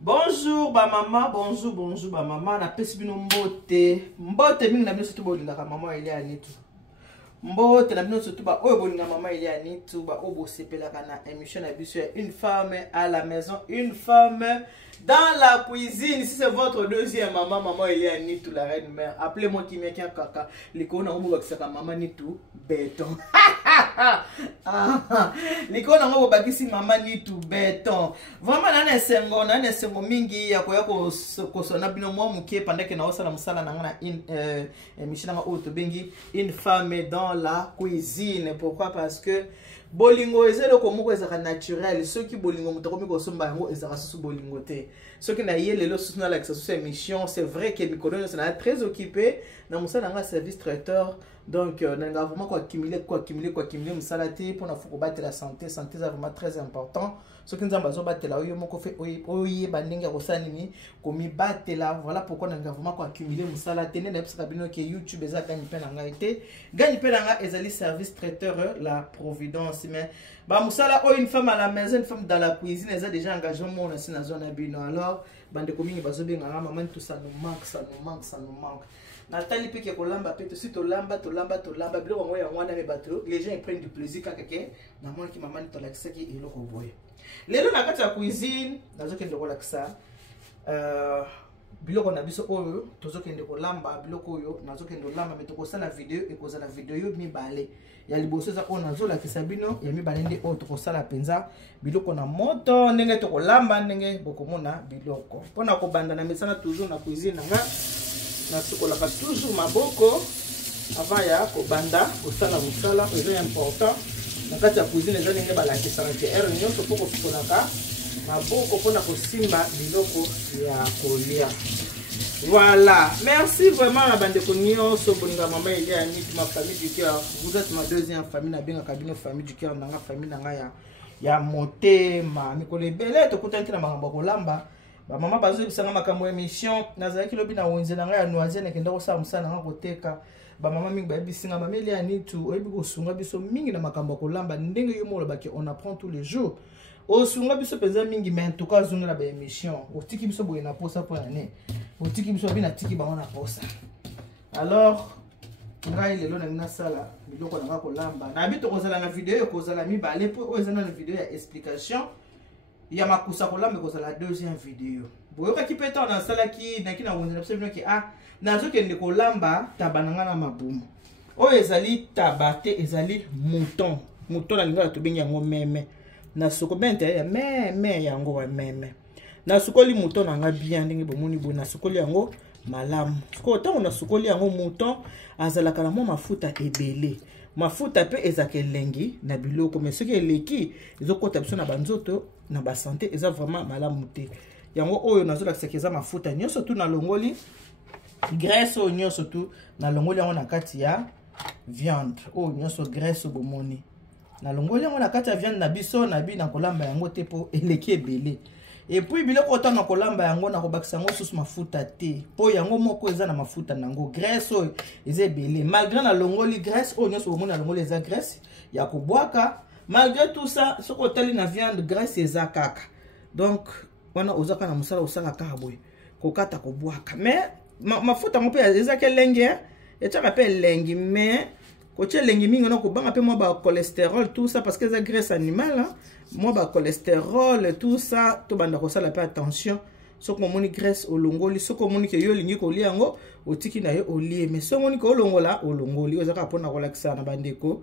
Bonjour ba maman, bonjour ba maman. Na pesi bino mbote. Mbote mingi na bino surtout bolinga ka maman ile anitu. Mbote na bino surtout ba oyo bolinga maman ile anitu ba obo sepela kana émission na biso une femme à la maison, une femme dans la cuisine. Si c'est votre deuxième maman ile anitu la reine mère. Appelez-moi Kimia Kaka. Likona obo bakisaka maman nitu béton. Likona ngo bakisi mama ni tu béton. Vraiment na sengo mingi ya koya ko sona bino mwa muke pendant que na osala musala na ngana émission na auto bengi une femme dans la cuisine. Pourquoi? Parce que bolingo ezelo ko moko ezaka naturel. Ceux qui bolingo mutakomi ko somba yango ezaka susu bolingo te. Ceux qui na yele lo susu na la émission, c'est vrai que Mikono c'est très occupé na musala nga service traiteur. Donc, on a vraiment quoi accumuler, musalati pour nous battre la santé. Santé, c'est vraiment très important. Ce qui nous a battu là, voilà pourquoi on a vraiment quoi accumuler musalati. Nous avons que YouTube est gagne pe service traiteur la Providence. Mais bah musala une femme à la maison, une femme dans la cuisine, elle a déjà engagé mon aussi dans zone abino. Alors, bande communes bazo bien maman tout ça nous manque. Nathalie pe ke kolamba pe to si to lamba bilo ngo ya ngwana me bato les gens ils prennent du plaisir kakeke na mona ki maman to lakisa ki eloko boye lelo na kati ya cuisine nazo kende ko lakisa biloko na biso oyo tozo kende ko lamba biloko oyo nazo kende lamba me to ko sala video e ko sala video yo mibale ya liboso za ko nazo lakisa bino ya mibale ndi oyo to ko sala penza biloko na moto ndenge to ko lamba ndenge bokomona biloko pona ko banda na mesana toujours na cuisine nga na sukolaka toujours maboko avant ya kobanda kosala musala c'est important na kati ya cuisine eza ndenge balakisaka ke ere nyonso mpo kosukolaka maboko mpona kosimba biloko ya kolia. Voilà, merci vraiment à bande nyonso bolinga mama Elia Nit, ma famille du cœur. Vous êtes ma deuxième famille na benga kabino famille du cœur nanga famille nanga ya motema mikolo ebele tokutana na makambo kolamba. Ba mama bazo bisanga makambo émission nazalaki lobi na wenze na nga ya noisette nekenda ko sa musana nga koteka ba mama mingi ba bisinga ba Elia Nit oyebi ko sunga biso mingi na makambo kolamba ndenge yo molo baki on apprend tous les jours o sunga biso penza mingi mais en tout cas zunga la ba émission o tiki biso boye na posa po ane o tiki biso bina tiki ba na posa. Alors ngai lelo na sala biloko na nga kolamba na bito ko sala na video ko sala mi ba lepo o ezana na video ya explication. Il y a ma cousa kolamba ko la deuxième vidéo. Boyoka ki peta na sala ki na kina wonza biso bino ki nazo kende kolamba tabananga na mabumu. O ezali tabate ezali mouton. Mouton na lingala to bengi yango meme. Na soko bente ya meme yango wa meme. Na sukoli mouton na nga bien ndenge bomoni bo na sukoli yango malamu. Ko tango na sukoli yango mouton azalaka na mo mafuta ebele. Mafuta pe ezake lengi na biloko mais ce qui eleki ezokota biso na banzoto na ba santé eza vraiment malamu te. Yango oyo nazo lakisa keza mafuta nyonso tu na longoli graisse o nyonso tu na longoli yango na kati ya viande o nyonso graisse bomoni na longoli yango na kati ya viande na biso na bi na kolamba yango te po eleki ebele. Et puis biloko ta na kolamba yango na kobakisa yango susu mafuta te po yango moko eza na mafuta nango graisse o eza ebele malgré na longoli graisse o nyonso bomoni na longoli eza graisse ya kobwaka. Malgré tout ça, ce qu'on t'a na viande graisse et zakaka. Donc, on a osaka na musala osala kaboy. Kokata ko boaka. Mais ma faute mon père ezaka lengi et tu rappelles lengi mais koche lengi mingi on ko banga pe moi ba cholestérol tout ça parce que c'est graisse animale hein. Moi ba cholestérol tout ça to banda ko sala pe attention. Ce qu'on moni graisse au longoli, ce qu'on moni que yo lingi ko liango otiki na yo olie mais ce moni ko longola au longoli ozaka pona relaxa na bandeko.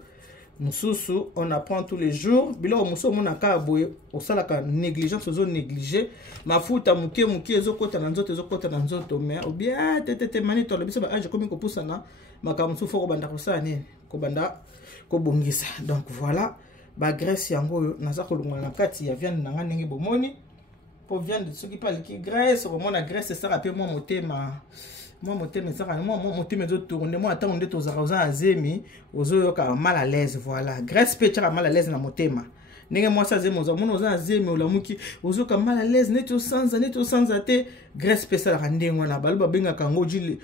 Mususu, on apprend tous les jours. Bilo muso mona ka boye, osala ka négligence ozo négliger. Mafuta muke ezokota na nzoto mais ou bien tete manito le biso ba age comme ko pusana makamusu foko banda ko sa nini ko banda ko bongisa. Donc voilà, ba graisse yango naza ko lungola na kati ya viande nanga ndenge bomoni. Po viande soki pa liki graisse, au moins la graisse ça rappelle moi motema. Moi motema ça moi motema zo tourner moi attends ndeto za azemi ozo ka mal à l'aise voilà graisse pe tcha mal à l'aise na motema ndenge moi ça zemi ozo mono za azemi olamuki ozo ka mal à l'aise neto sans te graisse pe ça ndenge wana baluba benga kango jili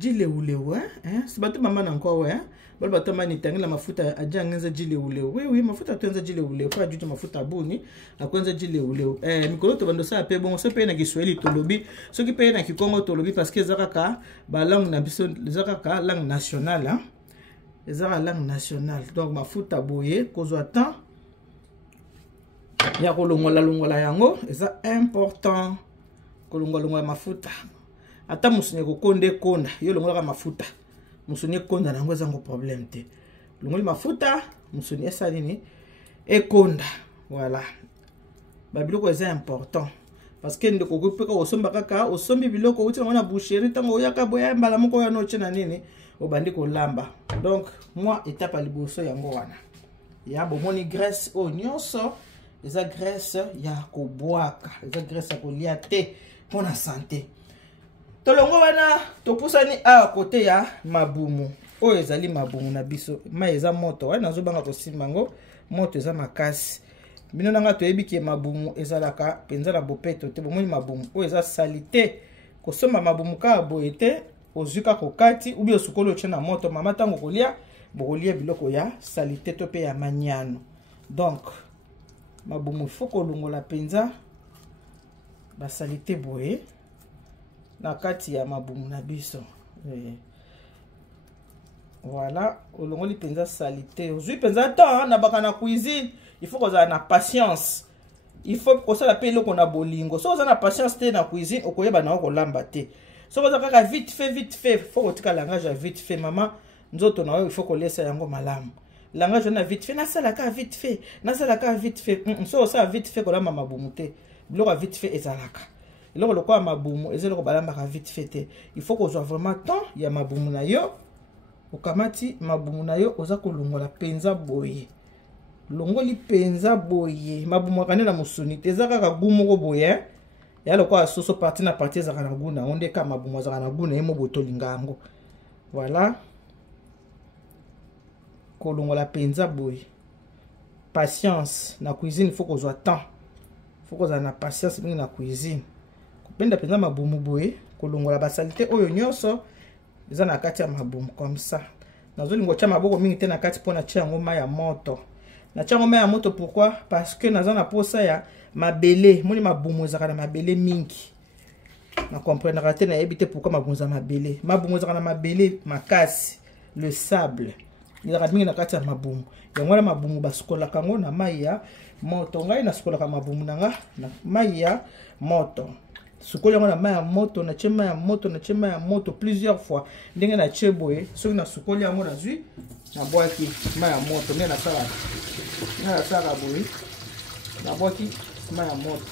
jileulewu hein si bato mama na encore hein bali bato mani tangela mafuta ajangenza jileulewu oui mafuta tuenza jileulewu kwa juju mafuta buni na kwenza jileulewu mikolo to bando sa pe bon so pe na Kiswahili tolobi soki pe na Kikongo tolobi parce que ezaka ba langue na biso ezaka langue nationale hein ezaka langue nationale donc mafuta boye kozwa temps ya kolongola yango eza important kolongola mafuta ata musune kokonde konda yo longola mafuta musune konda nango zango problème te longoli mafuta musune esa nini e konda voilà ba biloko eza important parce que ndeko kopeka osomba kaka osombi biloko uti ngona boucherie tango yaka boya mbala moko ya noche na nini obandi ko lamba donc moi étape à liboso yango wana ya bomoni graisse o nyonso eza graisse ya kobwaka eza graisse ya kolia te pour la santé tolongo wana topusani a côté ya mabumu o ezali mabumu na biso ma eza moto wana nazobanga kosimba ngo moto eza makasi bino nanga toyebi ki mabumu ezalaka penza na bopeto te bomoni mabumu o eza salité kosomba mabumu ka boye te ozuka kokati ubi osukolo tshena moto mama tango kolia bokolia biloko ya salité to pe ya manyano donc mabumu faut kolongola penza ba salité boye na kati ya mabumu na biso voilà olongoli penza salité ozui penza temps na baka na cuisine il faut qu'on ait na patience il faut qu'on sala pe loko na bolingo so oza na patience te na cuisine okoyeba na kolamba te so oza kaka vite fait faut kotika langage ya vite fait mama nzoto na yo il faut ko laisser yango malamu langage na vite fait na sala ka vite fait so ça vite fait kolamba mabumu te biloko vite fait ezalaka eloko lokwa mabumu ezelo balamba ka vite fait te il faut qu'on soit vraiment temps ya mabumu na yo okamati mabumu na yo oza kolongola penza boye longoli penza boye mabumu akane na musuni te ezaka ka gumu ko boye ya lokwa soso parti na parti ezaka na guna onde ka mabumu ezaka na guna yemo botolinga yango voilà kolongola penza boye patience na cuisine il faut qu'on soit temps faut qu'on ait na patience na cuisine kopenda penza mabumu boye kolongola ba salité oyo nyonso eza na kati ya mabumu comme ça nazolingo tia maboko mingi te na kati pona tia yango mai ya moto na tia yango mai ya moto pourquoi parce que naza na posa ya mabele moni mabumu ezaka na mabele mingi na comprendre te na yebite pourquoi mabumu za mabumu ezaka na mabele makasi le sable ezaka mingi na kati ya mabumu yango na mabumu basukola kango na mai ya moto ngai na sukola ka mabumu nanga na mai ya moto sukola yango na mai ya moto na chema ya moto plusieurs fois ndenge na cheboye soki na sukola yango na zui na boaki mai ya moto ndenge na sala boye na boaki mai ya moto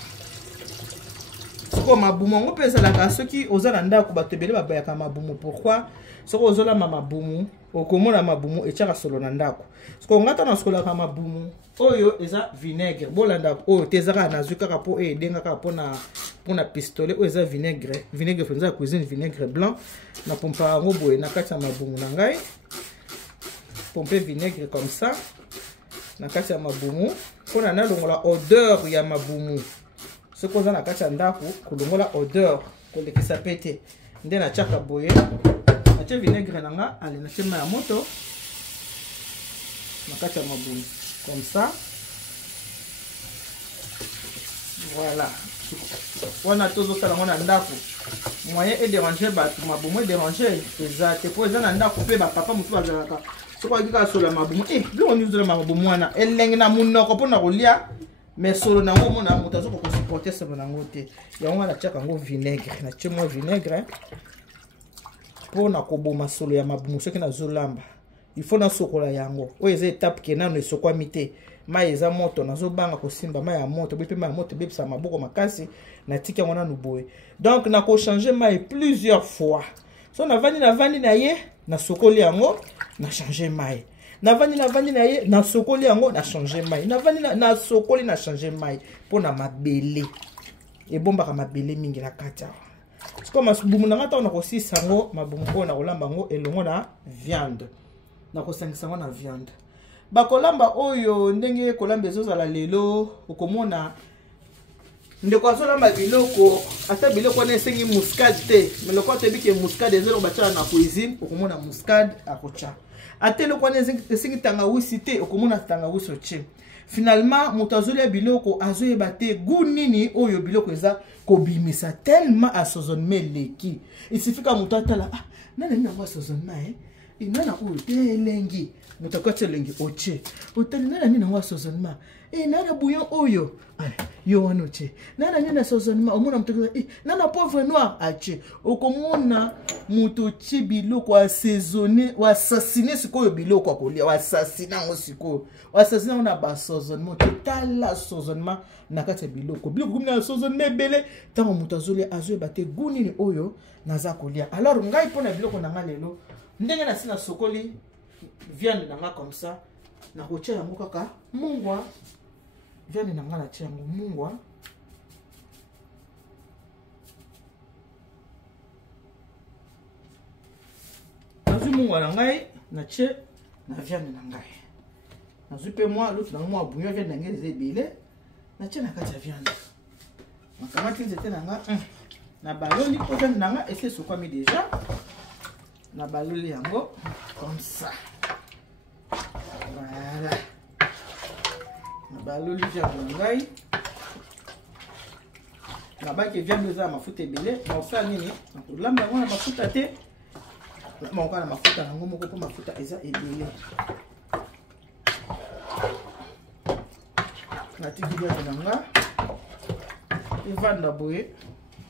soko mabumu yango pe ezalaka soki oza na ndako bato ebele babayaka mabumu pourquoi soko ozolamba mabumu okomona mabumu etiaka solo na ndako soko ngata na sokolaka mabumu oyo eza vinaigre bolanda oyo te ezaka na zwi kaka po edengaka pona pistolet oyo eza vinaigre penza ya cuisine vinaigre blanc na pompa yango boye na kati ya mabumu na ngai pompe vinaigre comme ça na kati ya mabumu mpona nalongola odeur ya mabumu soki oza na kati ya ndako kolongola odeur kolekisa pe te nde natiaka boye natie vinaigre na nga ale natie mai ya moto na kati ya mabumu comme ça voilà wana tozosala ngo na ndako moyen edéranger bato mabumu edéranger eza te po eza na ndako mpe bapapa mosusu bazalaka soki akika asola mabumu biloko nini ozola mabumu wana elenge na monoko mpona kolia mais solo nango omona moto azokoka kosupporte solo nango te yango wana tiaka yango vinaigre natie mwa vinaigre mpona koboma solo ya mabumu soki nazolamba il faut nasokola yango oyo eza étape ke nano esokwami te mai eza moto nazobanga kosimba mai ya moto boye mpe mai ya moto ebebisa maboko makasi natiki yango nanu boye donc nakochange mai plusieurs fois so navandi na ye nasokoli yango na change mai navandi na ye nasokoli yango na change mai nasokoli na change mai mpona mabele ebombaka mabele mingi na kati awa siko mabumu na nga ntango nakosisa yango mabumu oyo nakolamba yango elongo na viande nakosangisa yango na viande bakolamba oyo ndenge kolamba ezozala lelo okomona ndeko azolamba biloko ata biloko wana esengi muscade te mais loko toyebi muscade ezelo batyala na cuisine okomona muscade akotia ata eloko wana esengi tangawisi te okomona tangawisi otie finalement moto azolia biloko azoyeba te gu nini oyo biloko eza kobimisa tellement assaisonnement leki isifika moto atala nana nini yango assaisonnement nana oyo te elengi moto akwati elengi otie otali nana nini yango assaisonnement nana bouillon oyo yo wana otie nana nini assaisonnement omona moto nana poivre noir atie okomona moto otie biloko assaisonné oassassine sikoyo biloko akolia oassassine yango sikoyo oassassine yango na bassaisonnement totala assaisonnement na kati ya biloko komi na assaisonnement ebele ntango moto azoyeba te gu nini oyo naza kolia alors ngai mpona biloko na nga lelo ndenge nasi na sokoli viande na nga comme ça nakotia yango kaka mungwa viande na nga natia yango mungwa nazwi mungwa na ngai natie na viande na ngai nazwi mpe mwa lutu na mwa bouillon viande na ngai eza ebele natie na kati ya viande nakamati nzete na nga na baloli po viande na nga esi esokwami deja na baloli yango comme ça voilà na baloli viande na ngai nabaki viande eza na mafuta ebele naosala nini nakolamba yango na mafuta te nakoka na mafuta yango moko mpo mafuta eza ebele natiki viande na nga evanda boye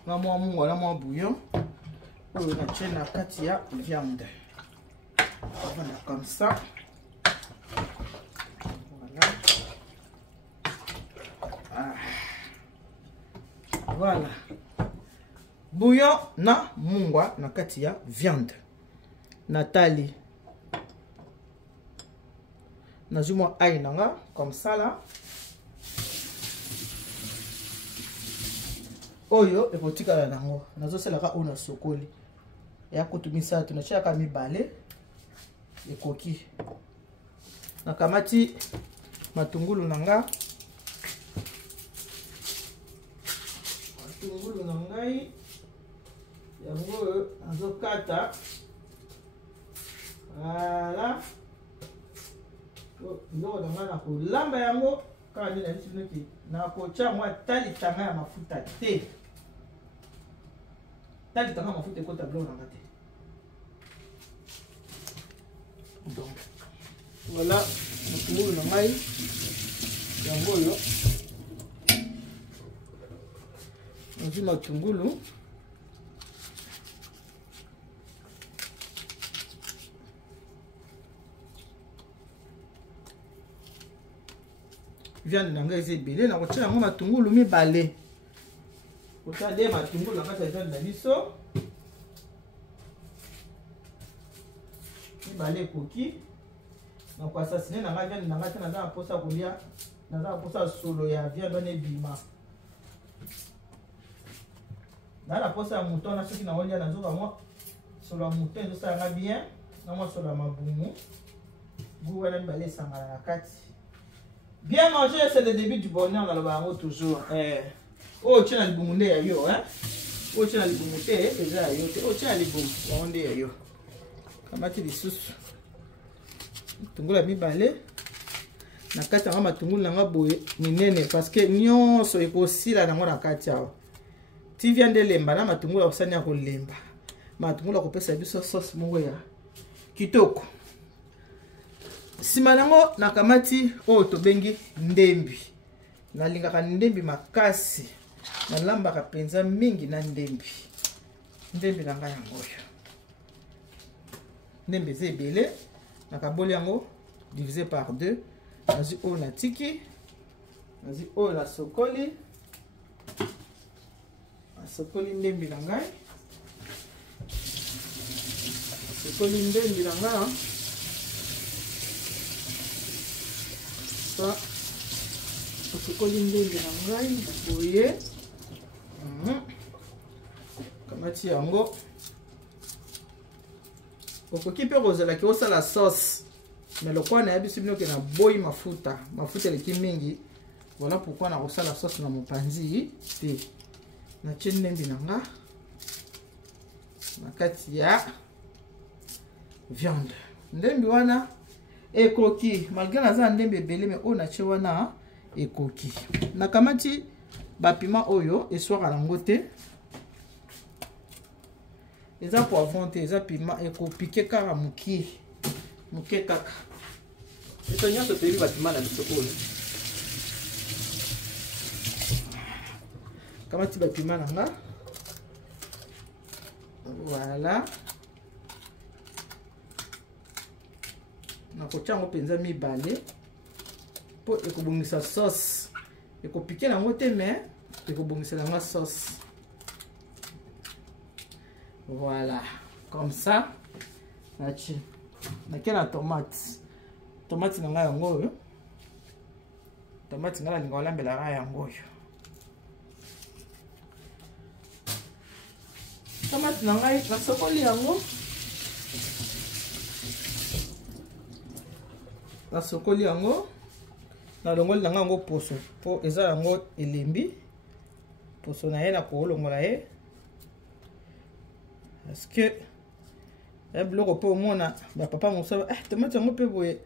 na mwa mungwa na mwa bouillon oyo natie na kati ya viande evanda comme ça voilà bouillon na mungwa na kati ya viande natali nazwi mwa ai nanga comme ça là oyo ekotikala nango nazosalaka oyo na sokoli ya kutu misato natiaka mibale ekoki nakamati matungulu nanga matungulu na ngai yango oyo nazokata voilà biloko na ngai nakolamba yango kaka nde nayebisi binoki nakotia mwa talitanga ya mafuta te talitanga mafuta ekota biloko nanga te donc voilà matungulu na ngai yango oyo nazwi matungulu viande na ngai eza ebele nakotia yango matungulu mibale kotalie matungulu na kati ya viande na biso mibale ekoki nakoasasine na ngai viande na ngai te naza na mposa kolia naza na mposa solo ya viande wana ebima na la posa ya mouton na soki na olia nazoka mwa solo ya mouton ezosala nga bien na mwa solo ya mabumu goût wana mibale esangana na kati. Bien manger, c'est le début du bonheur dans le barreau toujours. Oh, tu as le boumou de yo, hein? Oh, tu as le boumou de yo. Oh, tu as le boumou de yo. Kamati di sous. Tungula mi balé. Na kati nga matungulu nga boye minene parce que nyonso ekosila nango na kati awa. Ti viande lemba na matungulu akosani ya kolemba. Matungulu akopesa biso sauce moko ya kitoko. Sima nango nakamati oyo tobengi ndembi. Nalingaka ndembi makasi. Nalambaka penza mingi na ndembi. Ndembi na nga yango oyo. Ndembi eza ebele. Nakaboli yango divisé par 2. Nazi oyo na tiki. Nazi oyo na sokoli. Sokoli ndembi na ngai. Sokoli ndembi na ngai. Sokoli ndembi na ngai boye. Kamati yango. Okoki pe kozala ki osala sauce. Mais le quoi na yabi sibino ke na boy mafuta eleki mingi Voilà pourquoi on a reçu la sauce dans mon panzi. Na ndembi nanga. Na kati ya viande. Ndembi wana ekoki. Malgré naza ndembi belé mais on a che wana ekoki. Na kamati ba piment oyo eswaka nango te. Eza poivron te, eza piment ekopike kaka mukie. Mukie kaka. Eto nyonso toyebi ba piment na biso oyo. Kamati ba piment nanga. Voilà. Nakotia ngo penza mibale. Po ekobongisa sauce. Ekopike nango te mais ekobongisa nango sauce. Voilà, comme ça. Na kena tomate. Tomate nanga yango yo. Tomate ngala linga olambela ra yango yo. Tomate nanga na sokoli yango. Na sokoli yango. Na longoli nanga yango poso. Po eza yango elembi. Poso na ye na ko longola ye. Parce que un bloc pour moi na papa mon ça tomate on peut boyer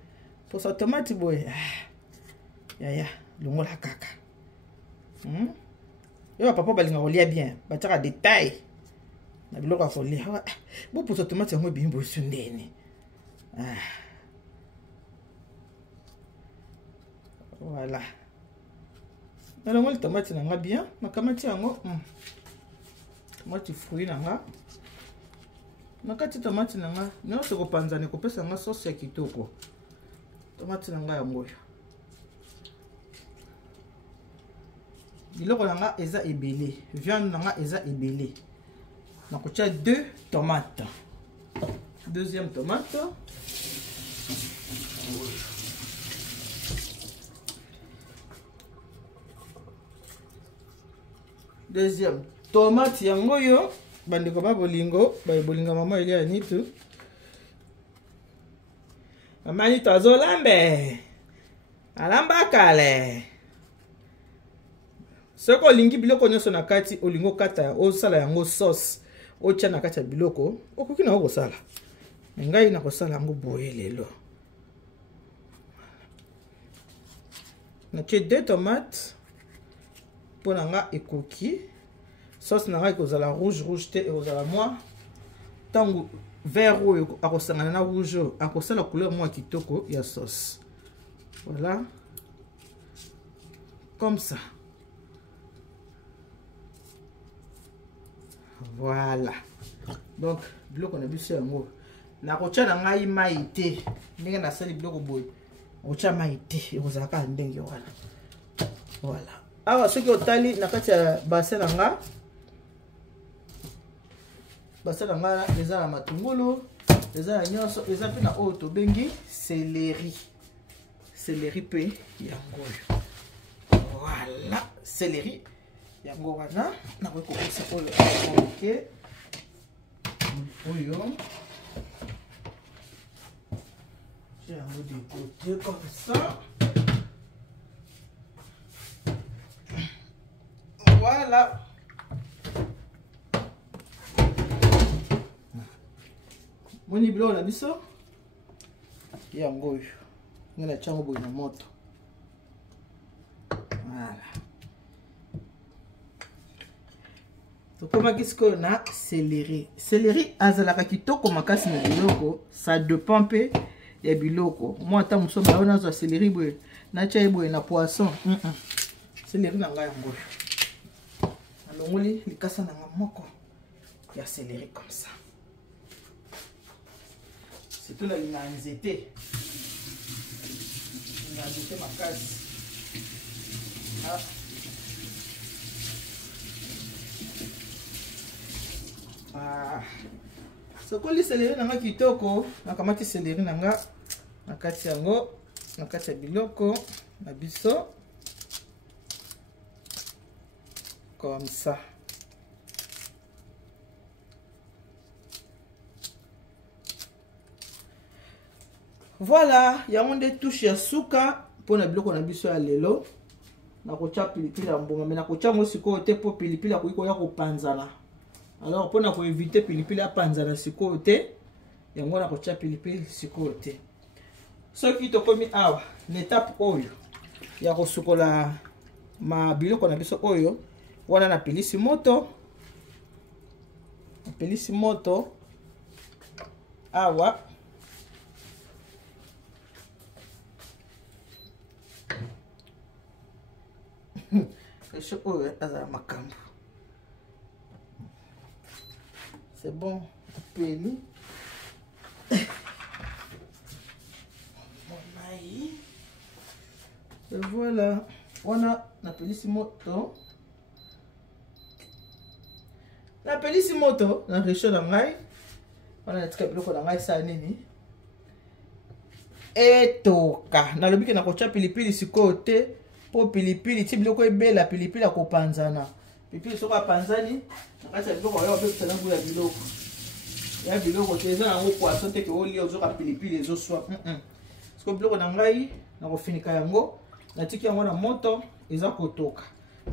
pour ça tomate boyer ya longo la kaka yo papa balinga olia bien bataka détail na biloko afolia bo pour ça tomate on bien bo sundeni voilà na longo la tomate na nga bien na kamati yango tomate fruit na nga. Nakati tomate nanga nyonso kopanzana kopesa nga sauce ya kitoko. Tomate nanga ya ngoyo. Biloko nanga eza ebele, viande nanga eza ebele. Nakotia 2 tomates. Deuxième tomate. Deuxième tomate ya ngoyo. Bandeko ba bolingo mama ile ya nitu mama ni tazolambe alamba kale soko lingi biloko nyonso na kati olingo kata osala yango sauce otia na kati ya biloko okoki na okosala ngai na kosala yango boye lelo na tie 2 tomates pona nga ekoki sauce na ngai kozala rouge te ekozala moi tango vert oyo akosangana na rouge akosala couleur moi kitoko ya sauce. Voilà comme ça. Voilà donc biloko na biso yango nakotia na ngai mai te ndenge nasali biloko boye otia mai te ekozala kaka ndenge wana. Voilà awa soki otali na kati ya bassin na nga basala ngala eza na matungulu eza na nyonso eza pe na oyo tobengi céleri pe yango. Voilà céleri yango wana nakoki kopesa oyo oke oyo yango de côté comme ça. Voilà. Moni bilo na biso yango oyo ngela chango boy na moto. Voilà tokoma kisiko na céleri azalaka kitoko makasi na biloko ça dépend pe ya biloko moi ata musoma ona za céleri boy na chai boy na poisson céleri na nga yango alongoli likasa na moko ya céleri comme ça. C'est tout là il a nzete. Il a nzete ma case. Sokoli céleri nanga kitoko, nakamati céleri nanga nakati yango, nakati ya biloko na biso. Comme ça. Voilà, il y a des touches ya suka pour na biloko na biso ya lelo. na kocha pilipili ya mbuma mais na kocha mo sikoyo te po pilipili akoki ya kopanzana. Alors pour na ko éviter pilipili ya panzana sikoyo te yango na kocha pilipili sikoyo te. Soki tokomi awa l'étape oyo ya kosukola ma biloko na biso oyo wana na pelisi moto. Pelisi moto awa je oyo azala makambo. C'est bon, peli. Et voilà, on a la pelisi moto. La pelisi moto, na réchaud na ngai. On a tika biloko na ngai sa nini. Etoka. Na lobi ke na kocha pilipili sikoyo te. Po pilipili ti biloko ebela pilipili akopanzana. Pilipili soko apanzani, na kati ya biloko ya obeso na ngula biloko. Ya biloko te eza nango poisson te ke olia ozoka pilipili ezoswa. Siko biloko na ngai na kofinika yango, na tiki yango na moto eza kotoka.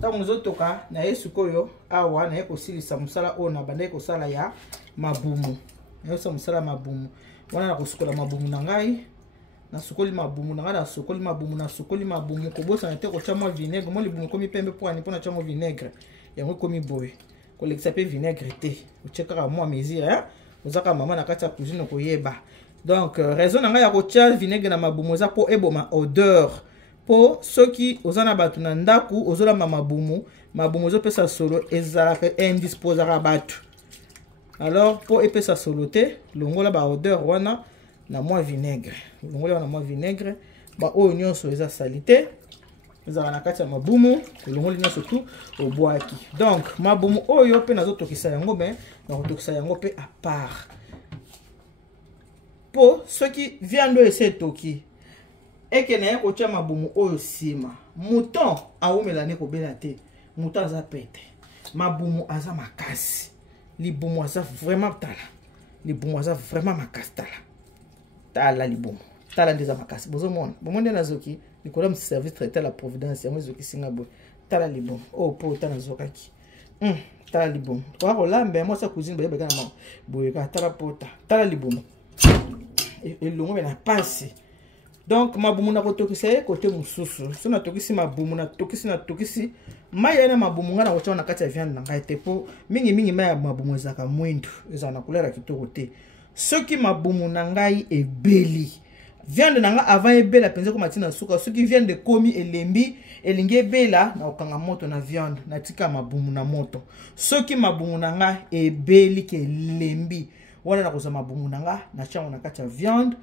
Tango ezotoka na ye sikoyo awa na ye kosilisa mosala oyo na banda kosala ya mabumu. Na yosa mosala mabumu. Wana na kosukola mabumu na ngai. Na sukoli mabumu na ngai na sukoli mabumu na sukoli mabumu kobosa na te kocha mo vinaigre. Mo libumu komi pembe po ani pona cha mo vinaigre. Yango komi boye. Kolekisa pe vinaigre te. Ochekaka mo mesure ya. Ozaka mama na kati ya cuisine koyeba. Donc raison na ngai ya kocha vinaigre na mabumu za po eboma odeur. Po soki ozana batu na ndaku ozolamba mabumu, mabumu ozopesa solo ezalaka indisposable batu. Alors po epesa solo te, longola ba odeur wana na moi vinaigre. Longola wana moi vinaigre, ba oyo nyonso eza salite. Ezala na kati ya mabumu, longola nyonso tout obwaki. Donc mabumu oyo pe nazotokisa yango mais na kotokisa yango pe à part. Po soki viande ese toki eke na ye kotia mabumu oyo sima. Mouton aumela ne kobela te. Mouton aza pete. Mabumu aza makasi. Libumu aza vraiment tala. Libumu aza vraiment makasi tala. Tala libumu. Tala ndeza makasi. Bozo mona. Bomonde na zoki. Nikola service traité la providence. Yango zoki singa boy. Tala libumu. Oh po tala zokaki. Tala libumu. Kwa kolambe mo sa cuisine ba yebeka na mo. Boy ka tala pota. Tala libumu. Et longo na passe. Donc mabumu na kotokisa ye kote mususu. So na tokisi mabumu na tokisi mai na mabumu ngana kocha na kati ya viande na ngai te po mingi mai ya mabumu ezaka mwindu eza na couleur kitoko te. Soki mabumu na ngai ebeli viande na nga avant ebela penza ko matina suka soki viande komi elembi elingi ebela na okanga moto na viande na tika mabumu na moto. Soki mabumu na nga ebeli ke lembi wana na koza mabumu na nga na chango na kati ya viande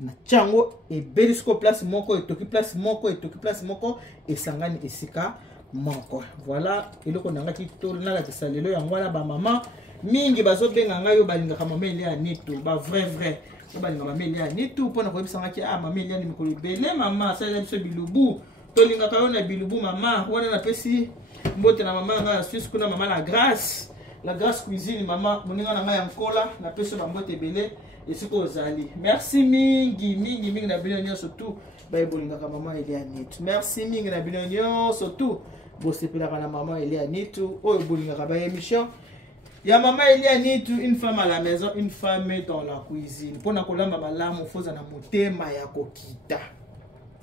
na chango e belisko place moko etoki place moko etoki place moko esangani esika moko. Voilà eloko nanga kito na la kisalelo ya ngwana ba mama mingi bazo benga ngayo balingaka mama ile ya nitu ba vrai balinga mama ile ya nitu pona ko bisanga ki mama ile ni mikolo bele mama sala biso bilubu tolinga ka na bilubu mama wana na pesi mbote na mama nga Suisse kuna mama la grâce cuisine mama moninga na nga ya nkola na pesi ba mbote bele esiko ozali. Merci mingi na bino surtout ba ebolinga ka mama ile ya nitu. Merci mingi na bino surtout bosepelaka na mama ile ya nitu oyo bolinga ka ba émission ya mama Elia Nitu, une femme à la maison, une femme dans la cuisine. Pour na kolamba malamu, foza na motema ya kokita.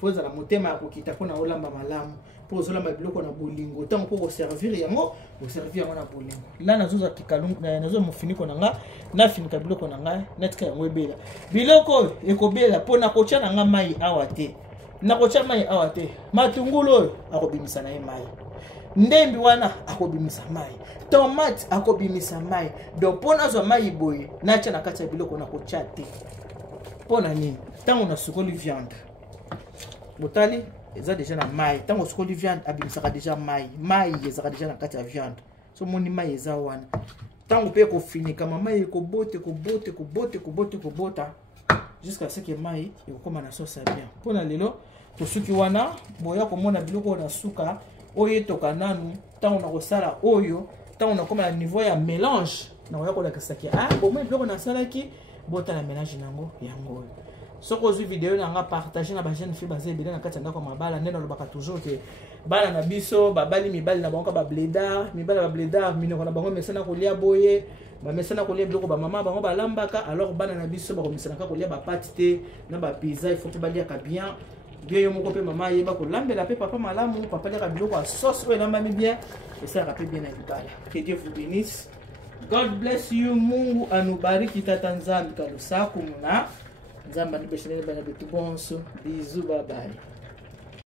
Foza na motema ya kokita pour na olamba malamu. Pour zolamba biloko na bolingo. Tant pour servir yango, au servir yango na bolingo. Là nazoza kikalungu na nazo mofiniko na nga, na finika biloko na nga, natika yango ebela. Biloko ekobela pour na kocha na nga mai awate. Na kocha mai awate. Matungulu akobimisa na ye mai. Ndembi wana akobimisa mai. Tomate akobimisa mai. Donc pona zo mai boye nacha na kati ya biloko na kocha te. Pona nini? Tango na sukoli viande. Botali eza déjà na mai. Tango sukoli viande abimisaka déjà mai. Mai ezaka déjà na kati ya viande. So moni mai eza wana. Tango pe ko finika mama ekobote jusqu'à ce que mai ekoma na sauce bien. Pona lelo to suki wana boya ko mona biloko na suka oyo toka nanu tango na kosala oyo tango na koma na niveau ya mélange na oya ko la kasaki bon moi biloko na salaki bota na mélange nango yango soko ozwi video na nga partager na ba jeune fille baze ebele na kati ya ndako ya mabala nde nalobaka toujours ke bana na biso babali mibali na bango ba bledard mibali ba bledard minoko na bango mesana kolia boye bamesana kolia biloko bamama bango balambaka alors bana na biso bakomesanaka kolia bapati te na bapizza il faut mpe baliaka bien bien yo moko mpe mama ayeba kolambela mpe papa malamu papa aliaka biloko ya sauce oyo elambami bien esalaka mpe bien na libala. Que Dieu vous bénisse. God bless you. Mungu anubariki tata Nzambi kalusaku muna Nzamba nibeshenene bana betu bonso. Bisous, bye bye.